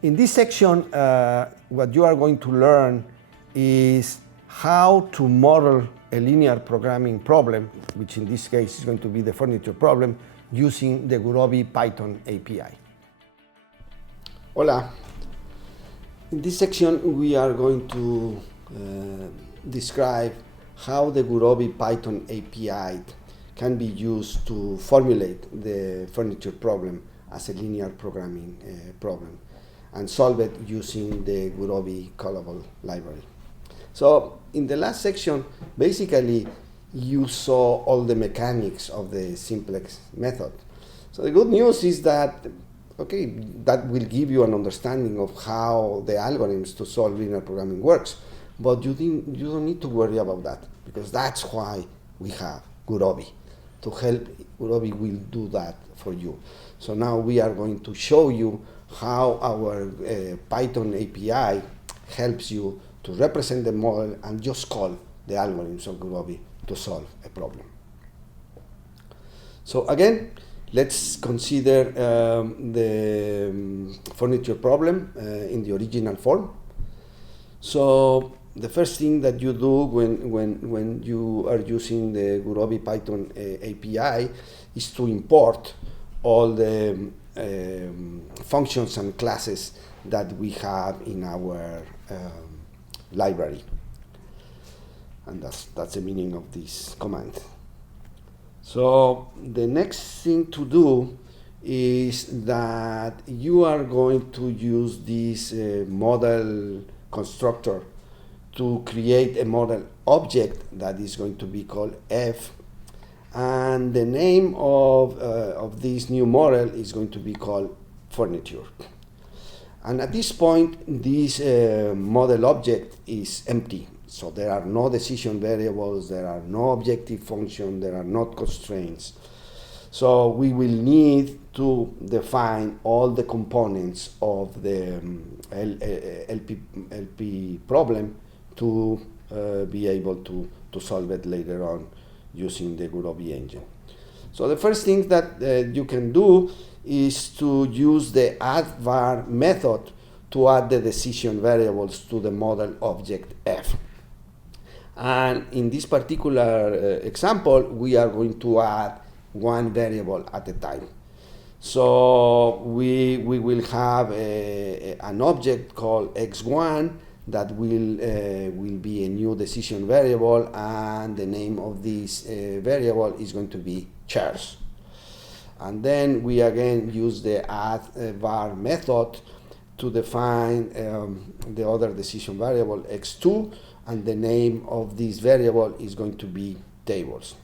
In this section, what you are going to learn is how to model a linear programming problem, which in this case is going to be the furniture problem, using the Gurobi Python API. Hola. In this section, we are going to describe how the Gurobi Python API can be used to formulate the furniture problem as a linear programming problem and solve it using the Gurobi callable library. So in the last section, basically you saw all the mechanics of the simplex method. So the good news is that, okay, that will give you an understanding of how the algorithms to solve linear programming works. But you don't need to worry about that, because that's why we have Gurobi. To help, Gurobi will do that for you. So now we are going to show you how our Python API helps you to represent the model and just call the algorithms of Gurobi to solve a problem. So again, let's consider the furniture problem in the original form. So the first thing that you do when you are using the Gurobi Python API is to import all the functions and classes that we have in our library. And that's the meaning of this command. So the next thing to do is that you are going to use this model constructor to create a model object that is going to be called f, and the name of this new model is going to be called furniture. And at this point, this model object is empty. So there are no decision variables, there are no objective function, there are not constraints. So we will need to define all the components of the LP problem to be able to solve it later on using the Gurobi engine. So the first thing that you can do is to use the addVar method to add the decision variables to the model object f. And in this particular example, we are going to add one variable at a time. So we will have an object called x1 that will be a new decision variable, and the name of this variable is going to be chairs. And then we again use the addVar method to define the other decision variable x2, and the name of this variable is going to be tables.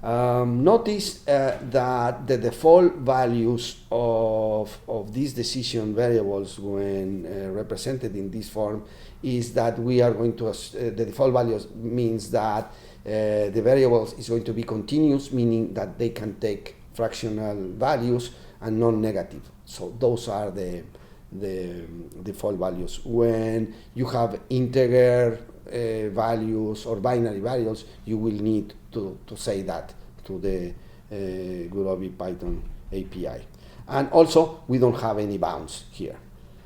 Notice that the default values of these decision variables when represented in this form is that we are going to, the default values means that the variables is going to be continuous, meaning that they can take fractional values and non-negative. So those are the default values. When you have integer values or binary values, you will need to say that to the Gurobi Python API. And also, we don't have any bounds here.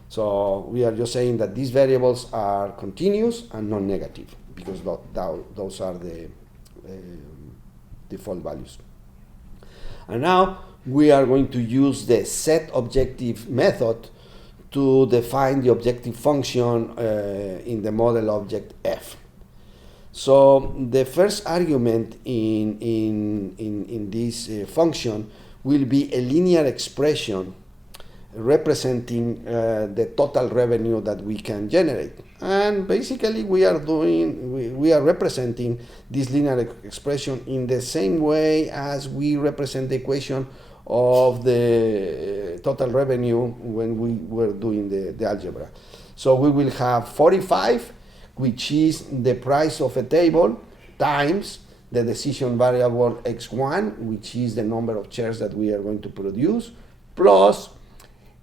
So we are just saying that these variables are continuous and non-negative, because those are the default values. And now we are going to use the setObjective method to define the objective function in the model object f. So the first argument in this function will be a linear expression representing the total revenue that we can generate. And basically we are representing this linear expression in the same way as we represent the equation of the total revenue when we were doing the algebra. So we will have 45, which is the price of a table, times the decision variable x1, which is the number of chairs that we are going to produce, plus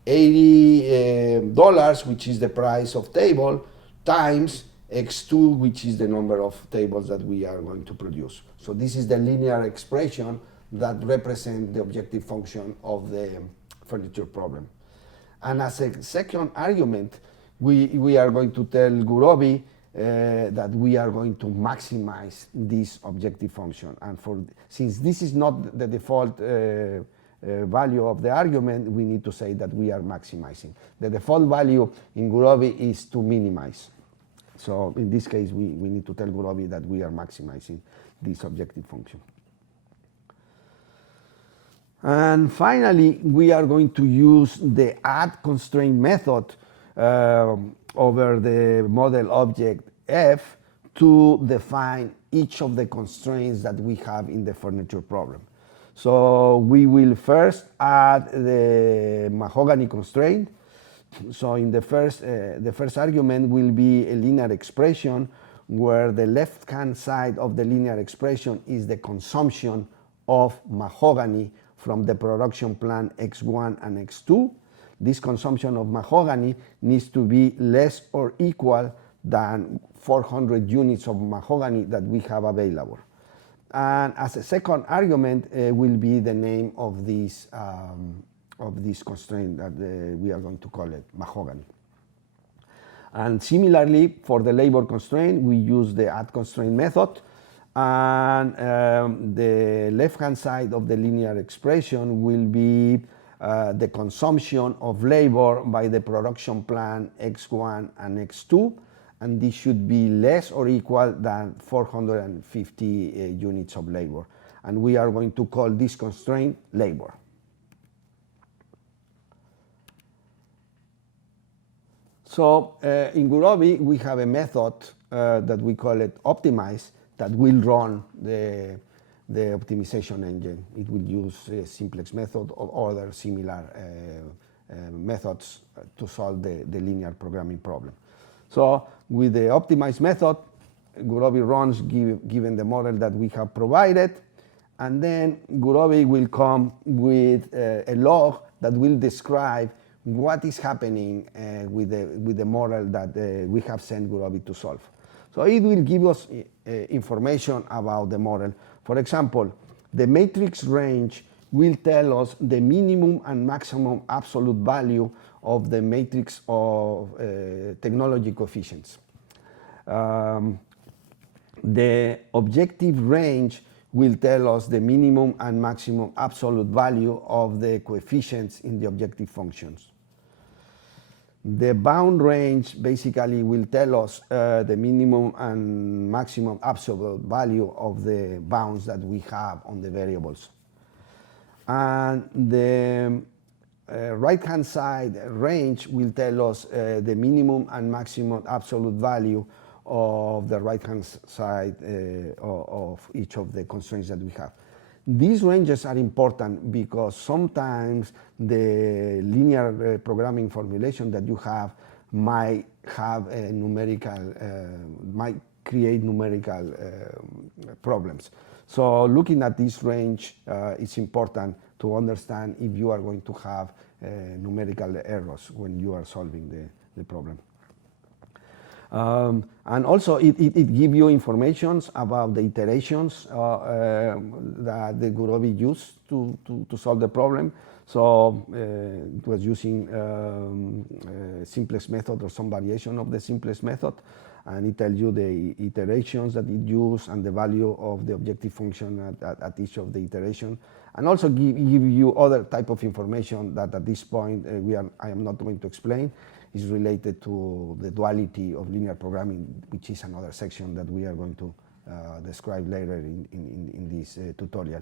$80, which is the price of table, times x2, which is the number of tables that we are going to produce. So this is the linear expression that represents the objective function of the furniture problem. And as a second argument, we are going to tell Gurobi that we are going to maximize this objective function. And since this is not the default value of the argument, we need to say that we are maximizing. The default value in Gurobi is to minimize. So in this case, we need to tell Gurobi that we are maximizing this objective function. And finally, we are going to use the add constraint method over the model object f to define each of the constraints that we have in the furniture problem. So we will first add the mahogany constraint. So in the first argument will be a linear expression where the left-hand side of the linear expression is the consumption of mahogany from the production plan X1 and X2. This consumption of mahogany needs to be less or equal than 400 units of mahogany that we have available. And as a second argument will be the name of this constraint that we are going to call it mahogany. And similarly, for the labor constraint, we use the add constraint method. And the left-hand side of the linear expression will be the consumption of labor by the production plan X1 and X2, and this should be less or equal than 450 units of labor. And we are going to call this constraint labor. So in Gurobi, we have a method that we call it optimize that will run the optimization engine. It will use a simplex method or other similar methods to solve the linear programming problem. So with the optimize method, Gurobi runs given the model that we have provided, and then Gurobi will come with a log that will describe what is happening with the model that we have sent Gurobi to solve. So it will give us information about the model. For example, the matrix range will tell us the minimum and maximum absolute value of the matrix of technology coefficients. The objective range will tell us the minimum and maximum absolute value of the coefficients in the objective functions. The bound range basically will tell us the minimum and maximum absolute value of the bounds that we have on the variables. And the right-hand side range will tell us the minimum and maximum absolute value of the right-hand side of each of the constraints that we have. These ranges are important because sometimes the linear programming formulation that you have might have a numerical, might create numerical problems. So looking at this range, it's important to understand if you are going to have numerical errors when you are solving the problem. And also it gives you information about the iterations that the Gurobi used to solve the problem. So it was using simplex method or some variation of the simplex method, and it tells you the iterations that it used and the value of the objective function at each of the iteration, and also give you other type of information that at this point I am not going to explain. Is related to the duality of linear programming, which is another section that we are going to describe later in this tutorial.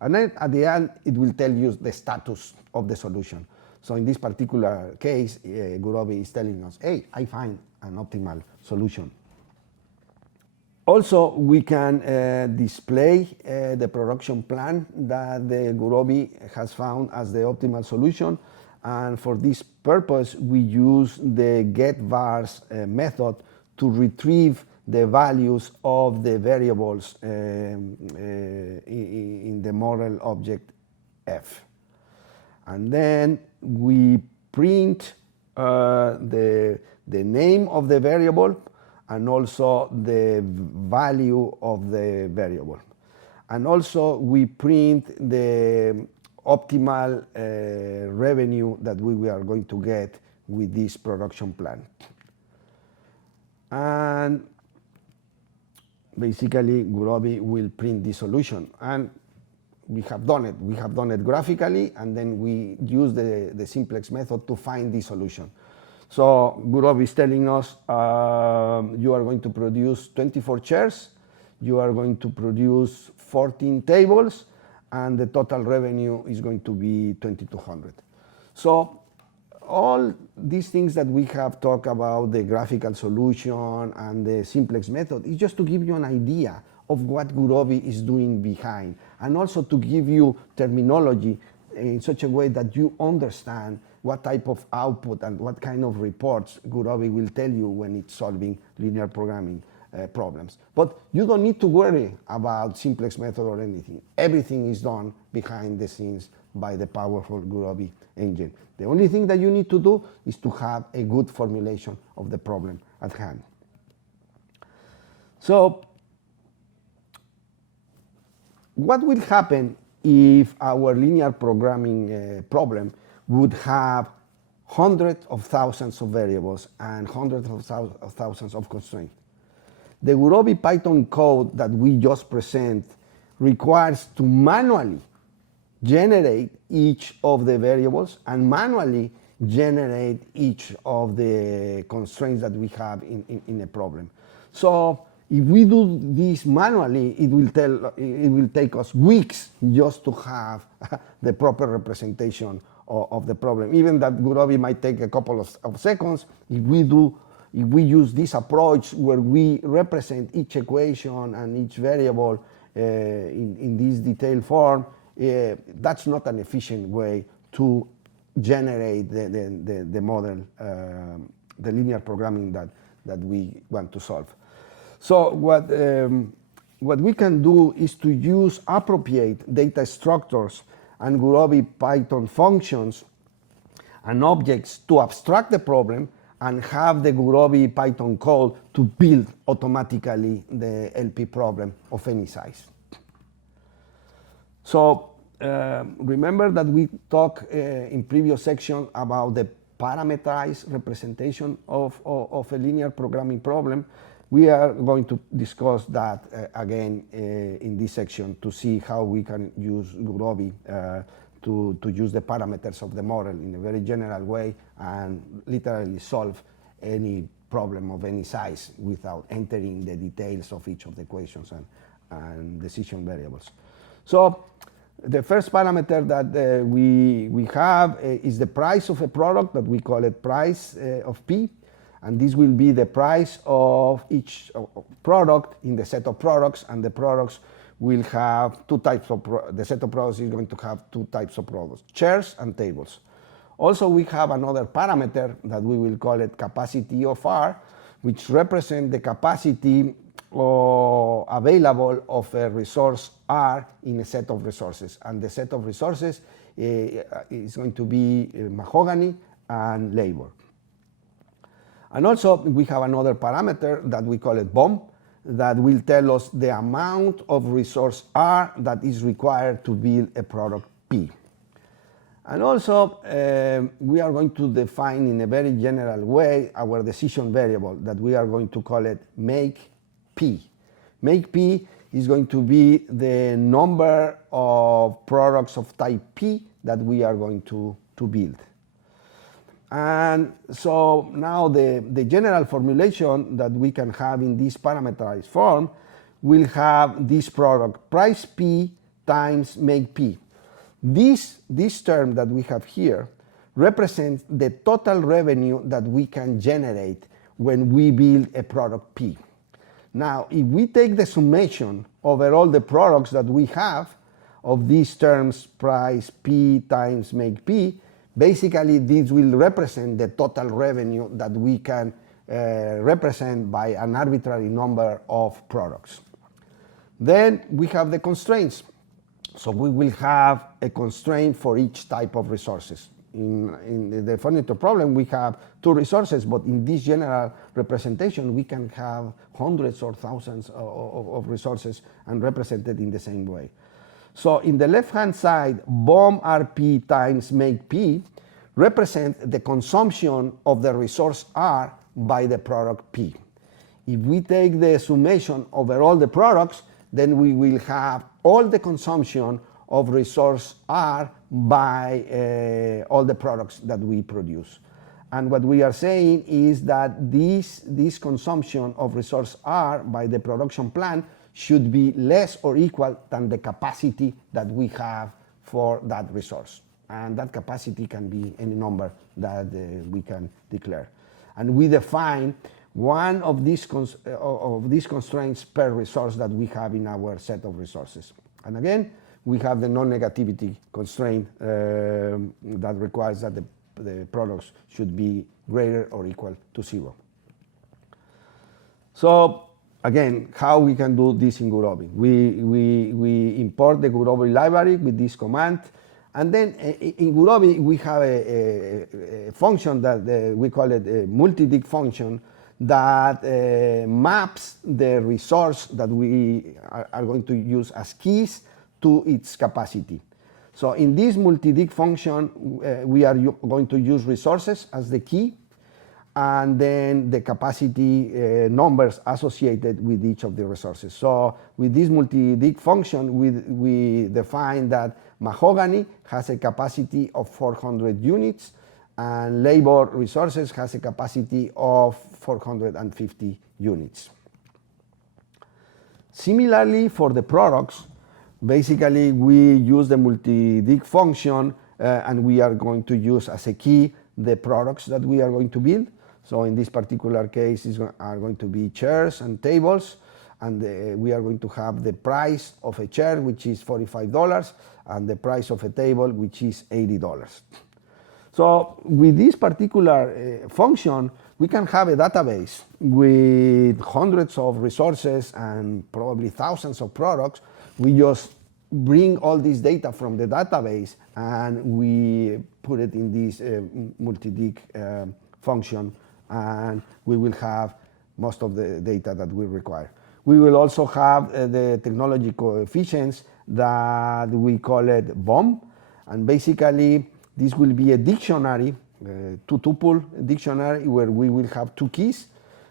And then at the end, it will tell you the status of the solution. So in this particular case, Gurobi is telling us, hey, I find an optimal solution. Also, we can display the production plan that the Gurobi has found as the optimal solution. And for this purpose, we use the getVars method to retrieve the values of the variables in the model object f. And then we print the name of the variable and also the value of the variable. And also we print the optimal revenue that we are going to get with this production plan. And basically, Gurobi will print the solution. And we have done it. We have done it graphically, and then we use the simplex method to find the solution. So Gurobi is telling us you are going to produce 24 chairs, you are going to produce 14 tables, and the total revenue is going to be 2,200. So all these things that we have talked about, the graphical solution and the simplex method, is just to give you an idea of what Gurobi is doing behind, and also to give you terminology in such a way that you understand what type of output and what kind of reports Gurobi will tell you when it's solving linear programming problems. But you don't need to worry about simplex method or anything. Everything is done behind the scenes by the powerful Gurobi engine. The only thing that you need to do is to have a good formulation of the problem at hand. So what will happen if our linear programming problem would have hundreds of thousands of variables and hundreds of thousands of constraints? The Gurobi Python code that we just present requires to manually generate each of the variables and manually generate each of the constraints that we have in a problem. So if we do this manually, it will take us weeks just to have the proper representation of the problem. Even that Gurobi might take a couple of seconds. If we use this approach where we represent each equation and each variable in this detailed form, that's not an efficient way to generate the model, the linear programming that we want to solve. So what we can do is to use appropriate data structures and Gurobi Python functions and objects to abstract the problem and have the Gurobi Python code to build automatically the LP problem of any size. So remember that we talked in previous section about the parameterized representation of a linear programming problem. We are going to discuss that again in this section to see how we can use Gurobi to use the parameters of the model in a very general way and literally solve any problem of any size without entering the details of each of the equations and decision variables. So the first parameter that we have is the price of a product, that we call it price of P. And this will be the price of each product in the set of products, and the products will have two types of, the set of products is going to have two types of products, chairs and tables. Also, we have another parameter that we will call it capacity of R, which represents the capacity available of a resource R in a set of resources. And the set of resources is going to be mahogany and labor. And also, we have another parameter that we call it BOM, that will tell us the amount of resource R that is required to build a product P. And also, we are going to define in a very general way our decision variable that we are going to call it make P. Make P is going to be the number of products of type P that we are going to build. And so now the general formulation that we can have in this parameterized form will have this product, price P times make P. This term that we have here represents the total revenue that we can generate when we build a product P. Now, if we take the summation over all the products that we have of these terms, price P times make P, basically this will represent the total revenue that we can represent by an arbitrary number of products. Then we have the constraints. So we will have a constraint for each type of resources. In the furniture problem, we have two resources, but in this general representation, we can have hundreds or thousands of resources and represented in the same way. So in the left-hand side, BOM RP times make P represent the consumption of the resource R by the product P. If we take the summation over all the products, then we will have all the consumption of resource R by all the products that we produce. And what we are saying is that this consumption of resource R by the production plant should be less or equal than the capacity that we have for that resource. And that capacity can be any number that we can declare. And we define one of these constraints per resource that we have in our set of resources. And again, we have the non-negativity constraint that requires that the products should be greater or equal to 0. So again, how we can do this in Gurobi? We import the Gurobi library with this command, and then in Gurobi we have a function that we call it a MultiDig Function that maps the resource that we are going to use as keys to its capacity. So in this MultiDig function, we are going to use resources as the key, and then the capacity numbers associated with each of the resources. So with this MultiDig function, we define that mahogany has a capacity of 400 units, and labor resources has a capacity of 450 units. Similarly, for the products, basically we use the MultiDig function and we are going to use as a key the products that we are going to build. So in this particular case are going to be chairs and tables, and we are going to have the price of a chair, which is $45, and the price of a table, which is $80. So with this particular function, we can have a database with hundreds of resources and probably thousands of products. We just bring all this data from the database and we put it in this MultiDig function, and we will have most of the data that we require. We will also have the technology coefficients that we call it BOM, and basically this will be a dictionary, two-tuple dictionary, where we will have two keys.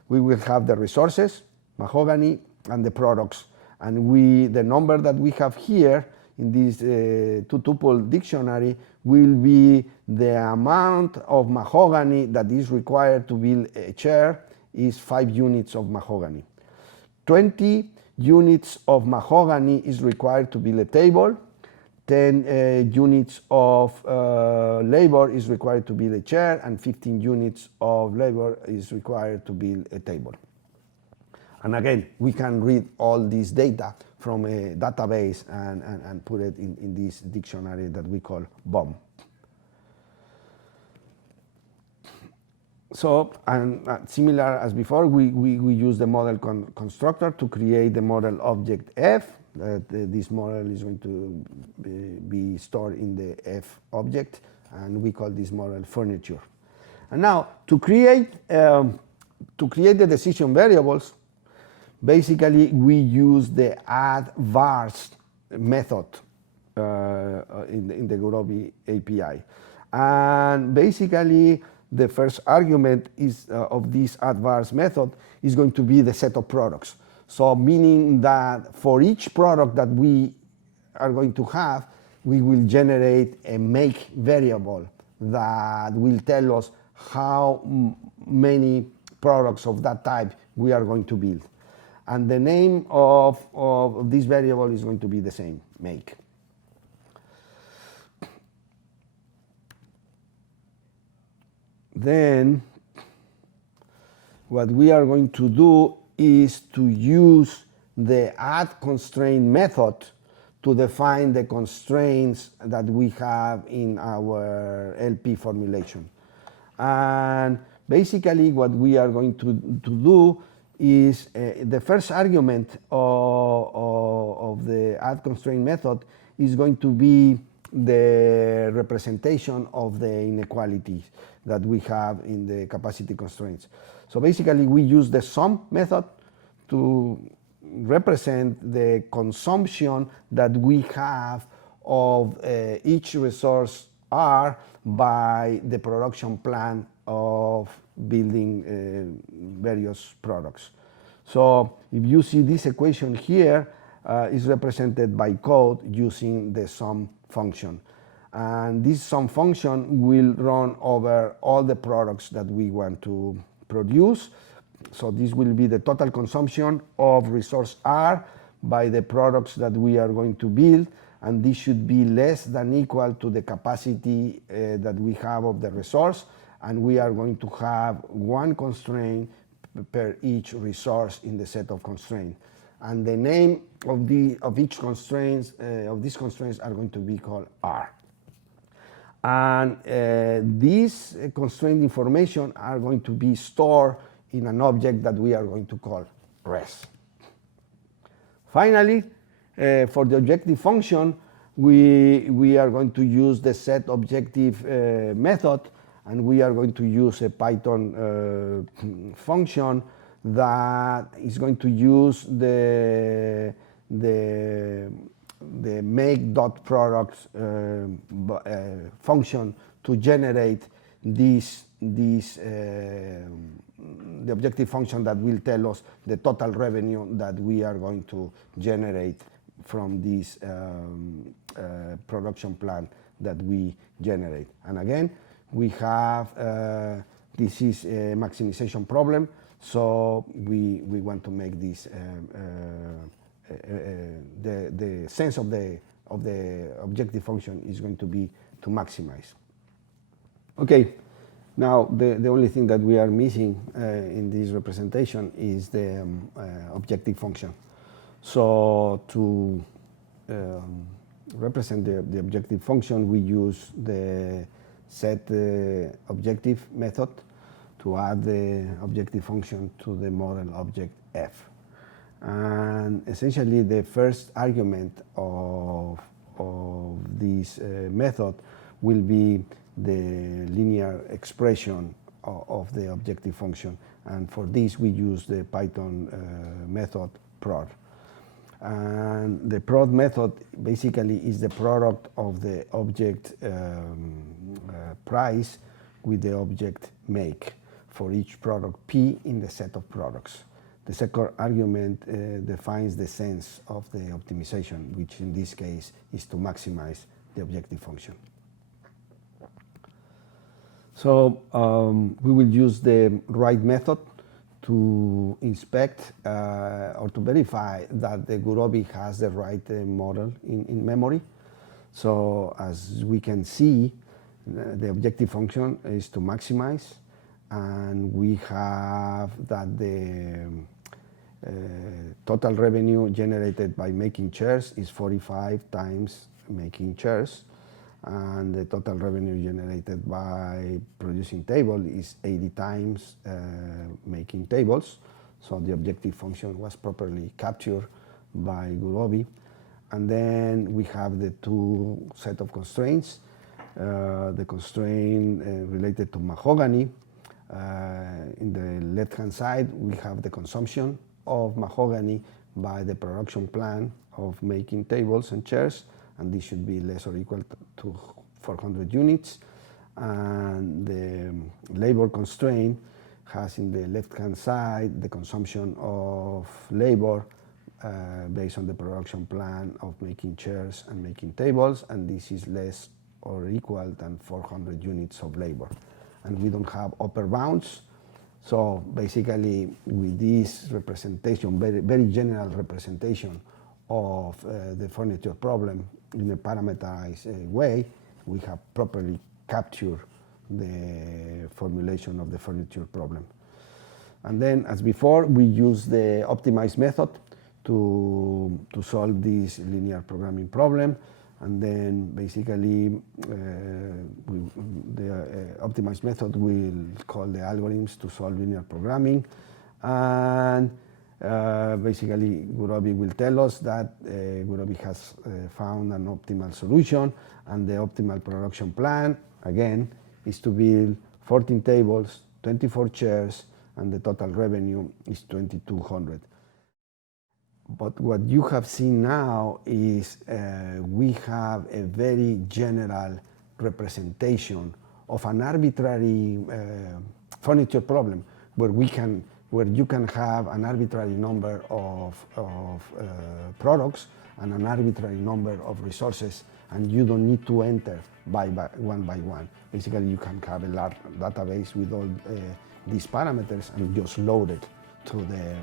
We will have the resources, mahogany, and the products. And the number that we have here in this two-tuple dictionary will be the amount of mahogany that is required to build a chair is 5 units of mahogany. 20 units of mahogany is required to build a table. 10 units of labor is required to build a chair, and 15 units of labor is required to build a table. And again, we can read all this data from a database and put it in this dictionary that we call BOM. So, and similar as before, we use the model constructor to create the model object F. This model is going to be stored in the F object, and we call this model furniture. And now, to create the decision variables, basically we use the add vars method in the Gurobi API. And basically, the first argument is of this add vars method is going to be the set of products. So meaning that for each product that we are going to have, we will generate a make variable that will tell us how many products of that type we are going to build. And the name of this variable is going to be the same, make. Then what we are going to do is to use the add constraint method to define the constraints that we have in our LP formulation. And basically what we are going to do is the first argument of the add constraint method is going to be the representation of the inequalities that we have in the capacity constraints. So basically we use the sum method to represent the consumption that we have of each resource R by the production plan of building various products. So if you see this equation here, is represented by code using the sum function. And this sum function will run over all the products that we want to produce. So this will be the total consumption of resource R by the products that we are going to build, and this should be less than equal to the capacity that we have of the resource, and we are going to have one constraint per each resource in the set of constraints. And the name of each constraints of these constraints are going to be called R. And these constraint information are going to be stored in an object that we are going to call res. Finally, for the objective function, we are going to use the set objective method, and we are going to use a Python function that is going to use the make.products function to generate the objective function that will tell us the total revenue that we are going to generate from this production plan that we generate. And again, we have this is a maximization problem, so we want to make this the sense of the objective function is going to be to maximize. Okay, now the only thing that we are missing in this representation is the objective function. So to represent the objective function, we use the set objective method to add the objective function to the model object f. And essentially the first argument of this method will be the linear expression of the objective function, and for this we use the Python method prod. And the prod method basically is the product of the object price with the object make for each product P in the set of products. The second argument defines the sense of the optimization, which in this case is to maximize the objective function. So we will use the right method to inspect or to verify that the Gurobi has the right model in memory. So as we can see, the objective function is to maximize, and we have that the total revenue generated by making chairs is 45 times making chairs, and the total revenue generated by producing table is 80 times making tables. So the objective function was properly captured by Gurobi. And then we have the two set of constraints. The constraint related to mahogany. In the left-hand side, we have the consumption of mahogany by the production plan of making tables and chairs, and this should be less or equal to 400 units. And the labor constraint has in the left-hand side the consumption of labor based on the production plan of making chairs and making tables, and this is less or equal than 400 units of labor. And we don't have upper bounds. So basically, with this representation, very general representation of the furniture problem in a parameterized way, we have properly captured the formulation of the furniture problem. And then, as before, we use the optimize method to solve this linear programming problem. And then basically the optimized method will call the algorithms to solve linear programming. And basically Gurobi will tell us that Gurobi has found an optimal solution, and the optimal production plan, again, is to build 14 tables, 24 chairs, and the total revenue is 2,200. But what you have seen now is we have a very general representation of an arbitrary furniture problem where you can have an arbitrary number of products and an arbitrary number of resources, and you don't need to enter one by one. Basically, you can have a large database with all these parameters and just load it to the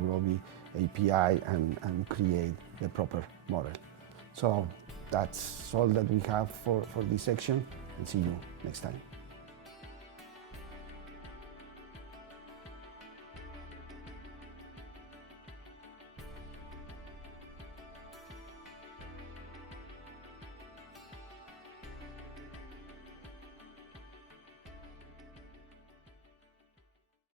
Gurobi API and create the proper model. So that's all that we have for this section, and see you next time.